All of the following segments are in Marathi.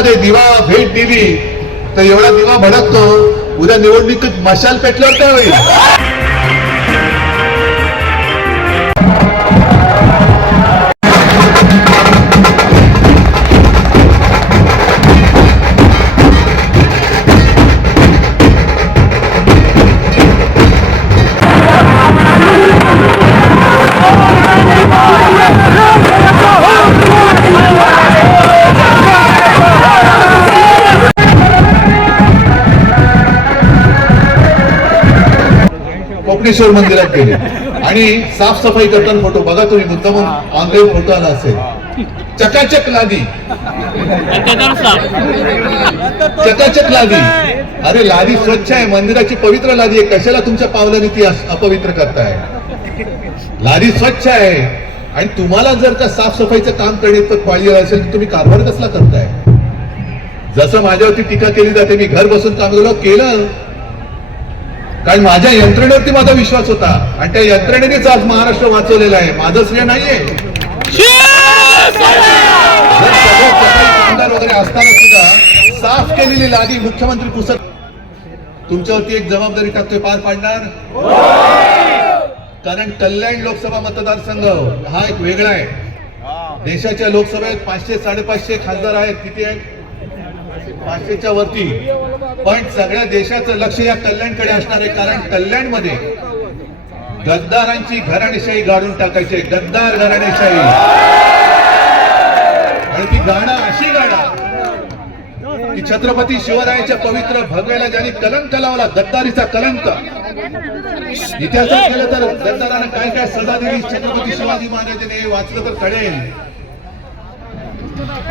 मंदिरामध्ये दिवा भेट दिली तर एवढा दिवा भडकतो. उद्या निवडणुकीत मशाल पेटल्यावर काय होईल? कोपणेश्वर मंदिरात गेले. आणि साफसफाई करताना फोटो बघा तुम्ही मुद्दाम ऑनलाईन फोटो आला असेल. चकाचक लादी. चकाचक लादी. अरे लादी स्वच्छ आहे. मंदिराची पवित्र लादी आहे. कशाला तुमच्या पावलाने ती अपवित्र करताय? लादी स्वच्छ आहे. आणि तुम्हाला जर का साफसफाईचं काम करण्यात पाहिजे असेल तर तुम्ही कारभार कसला करताय? जसं माझ्यावरती टीका केली जाते मी घर बसून काम केलं केलं. कारण माझ्या यंत्रणेवरती माझा विश्वास होता. आणि त्या यंत्रणेनेच आज महाराष्ट्र वाचवलेला आहे. माझं श्रेय नाहीये. वगैरे असताना सुद्धा साफ केलेली लादी मुख्यमंत्री पुसत तुमच्यावरती एक जबाबदारी टाकतोय पार पाडणार? कारण कल्याण लोकसभा मतदारसंघ हा एक वेगळा आहे. देशाच्या लोकसभेत पाचशे साडेपाचशे खासदार आहेत. किती आहेत? पाचशेच्या वरती. पण सगळ्या देशाचं लक्ष या कल्याणकडे असणार आहे कारण कल्याणमध्ये गद्दारांची घराणेशाही गाडून टाकायची आहे. गद्दार घराणेशाही. आणि ती गाणं अशी गाणं की छत्रपती शिवरायाच्या पवित्र भगव्याला ज्यांनी कलंक लावला गद्दारीचा कलंक. इतिहासात केलं तर गद्दारांना काय काय सजा दिली छत्रपती शिवाजी महाराजांनी हे वाचलं तर कळेल.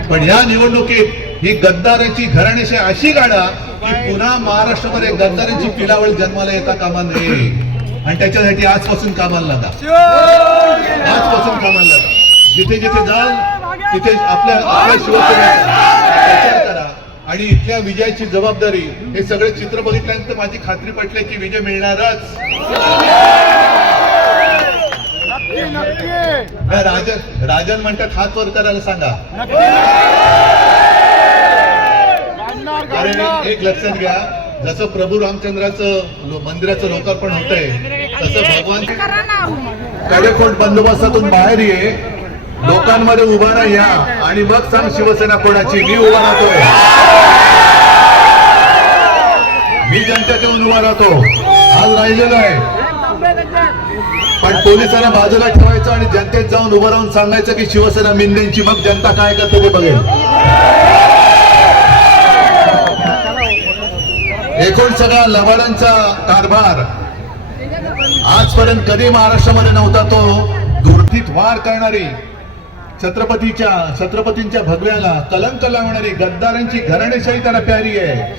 पण या निवडणुकीत ही गद्दारांची घराण्याशी अशी गाडा की पुन्हा महाराष्ट्रामध्ये गद्दारांची पिलावळ जन्माला येता कामा नये. आणि त्याच्यासाठी आजपासून कामाला लागा. आजपासून कामाला लागा. जिथे जिथे जाल तिथे आपल्या करा. आणि इथल्या विजयाची जबाबदारी हे सगळे चित्र बघितल्यानंतर माझी खात्री पटली की विजय मिळणारच. राजन राजन म्हणतात हात वर करायला सांगा. अरे एक लक्षात घ्या. जसं प्रभू रामचंद्राचं मंदिराचं लोकार्पण होतंय तसं भगवान कडेकोट बंदोबस्तातून बाहेर ये. लोकांमध्ये उभा राहा. या आणि मग सांग शिवसेना कोणाची. मी उभा राहतोय. मी जनतेच्या उभा राहतो. आज राहिलेलो आहे. पण पोलिसांना बाजूला ठेवायचं आणि जनतेत जाऊन उभं राहून सांगायचं की शिवसेना मिंदेंची. मग जनता काय करते ते बघेल. एकूण सगळा लवाडांचा कारभार आजपर्यंत कधी महाराष्ट्रामध्ये नव्हता तो दुर्धीत वार करणारी छत्रपतीच्या छत्रपतींच्या भगव्याला कलंक लावणारी गद्दारांची घराणेशाही त्याला प्यारी आहे.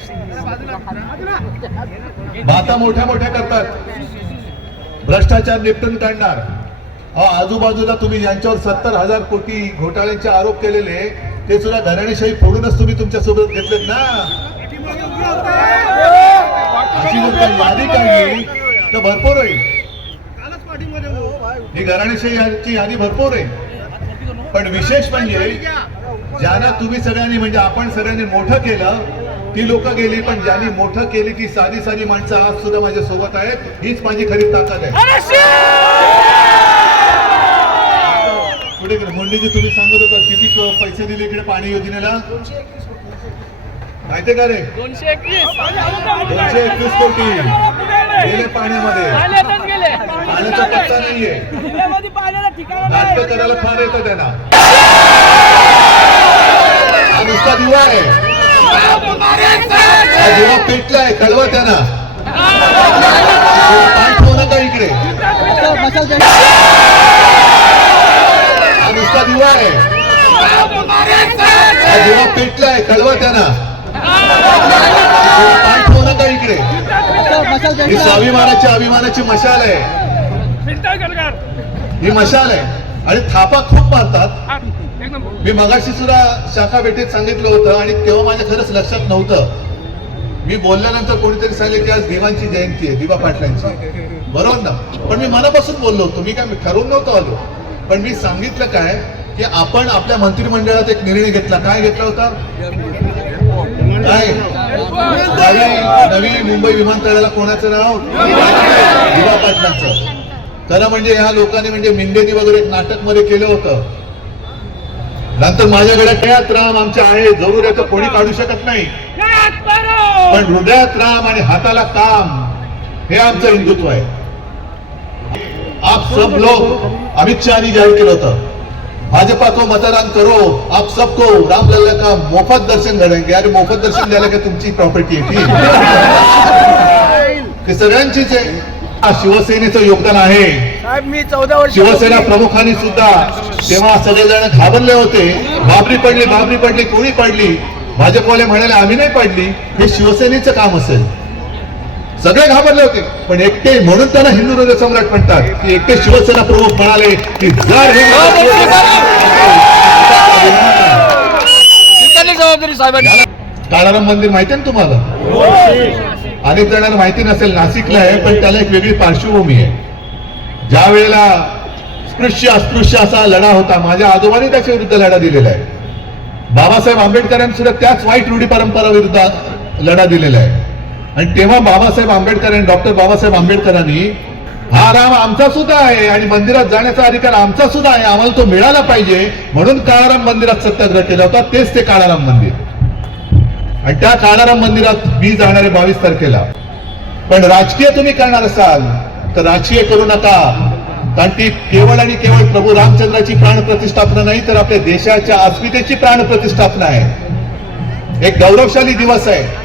भाता मोठ्या मोठ्या करतात. भ्रष्टाचार निपटून काढणार. आजूबाजूला तुम्ही यांच्यावर सत्तर हजार कोटी घोटाळ्यांचे आरोप केलेले ते सुद्धा घराणेशाही फोडूनच तुम्ही तुमच्यासोबत घेतलेत ना? अशी जर काही यादी काढली तर भरपूर होईल. ही घराणेशाही यांची यादी भरपूर आहे. पण विशेष म्हणजे ज्यांना तुम्ही सगळ्यांनी म्हणजे आपण सगळ्यांनी मोठं केलं ती लोक गेली पण ज्यांनी मोठं केली ती साधी साधी माणसं आज सुद्धा माझ्या सोबत आहेत हीच माझी खरी ताकद आहे. पुढे. मुंडेजी तुम्ही सांगत होता किती पैसे दिले इकडे पाणी योजनेला? माहितीये का रे? दोनशे एकवीस. दोनशे एकवीस कोटी. गेले पाण्यामध्ये. पाण्याचा पत्ता नाहीये. नाटक करायला फार येतं त्यांना. हा नुसता दिवा आहे. हा दिवा पेटलाय कळवा त्यांना. पाय ठेवू नका इकडे. हा नुसता दिवा आहे. हा दिवा पेटलाय कळवा त्यांना. ही स्वाभिमानाची अभिमानाची मशाल आहे. ही मशाल आहे. आणि थापा खूप मारतात. हा, मी मगाशी सुद्धा शाखा भेटीत सांगितलं होतं आणि तेव्हा माझ्या खरंच लक्षात नव्हतं. मी बोलल्यानंतर कोणीतरी सांगितलं की आज दिवांची जयंती आहे दिवा पाटलांची बरोबर ना? पण मी मनापासून बोललो होतो. मी काय मी ठरवून नव्हतो आलो. पण मी सांगितलं काय की आपण आपल्या मंत्रिमंडळात एक निर्णय घेतला. काय घेतला होता? काय? नवी नवी मुंबई विमानतळाला कोणाचं नाव? दिवा पाटलांचं. खरं म्हणजे ह्या लोकांनी म्हणजे मिंदेनी वगैरे एक नाटकमध्ये केलं होतं. नंतर माझ्याकडे खेळात राम आमच्या आहे जरूर याचं कोणी काढू शकत नाही. पण हृदयात राम आणि हाताला काम हे आमचं हिंदुत्व आहे. आप सब लोग अमित शहानी जाहीर केलं होतं. भाजपा को मतदान करो आप सबको रामलल्ला का मोफत दर्शन घडेंगे अरे मोफत दर्शन द्यायला का तुमची प्रॉपर्टी आहे ती. सगळ्यांचीच आहे शिवसेनेचं योगदान आहे. शिवसेना प्रमुखांनी सुद्धा तेव्हा सगळेजण घाबरले होते. बाबरी पडली बाबरी पडली कोणी पडली? भाजपवाले म्हणाले आम्ही नाही पडली. हे शिवसेनेचं काम असेल. सगळे घाबरले होते. पण एकटे म्हणून त्यांना हिंदू हृदय सम्राट म्हणतात की एकटे शिवसेना प्रमुख म्हणाले की जर हे स्वीकारली जबाबदारी साहेबांनी काळाराम मंदिर माहिती ना तुम्हाला? अनेक जणांना माहिती नसेल नाशिकला आहे पण त्याला एक वेगळी पार्श्वभूमी आहे. ज्या वेळेला स्पृश्य अस्पृश्य असा लढा होता माझ्या आजोबांनी त्याच्या विरुद्ध लढा दिलेला आहे. बाबासाहेब आंबेडकरांनी सुद्धा त्याच वाईट रूढी परंपरा विरुद्ध लढा दिलेला आहे. आणि तेव्हा बाबासाहेब आंबेडकर आणि डॉक्टर बाबासाहेब आंबेडकरांनी हा राम आमचा सुद्धा आहे आणि मंदिरात जाण्याचा अधिकार आमचा सुद्धा आहे आम्हाला तो मिळाला पाहिजे म्हणून काळाराम मंदिरात सत्याग्रह केला होता तेच ते काळाराम मंदिर. आणि त्या काळाराम मंदिरात मी जाणार आहे बावीस तारखेला. पण राजकीय तुम्ही करणार असाल तर राजकीय करू नका. कारण ती केवळ आणि केवळ प्रभू रामचंद्राची प्राण प्रतिष्ठापना नाही तर आपल्या देशाच्या अस्मितेची प्राण प्रतिष्ठापना आहे. एक गौरवशाली दिवस आहे.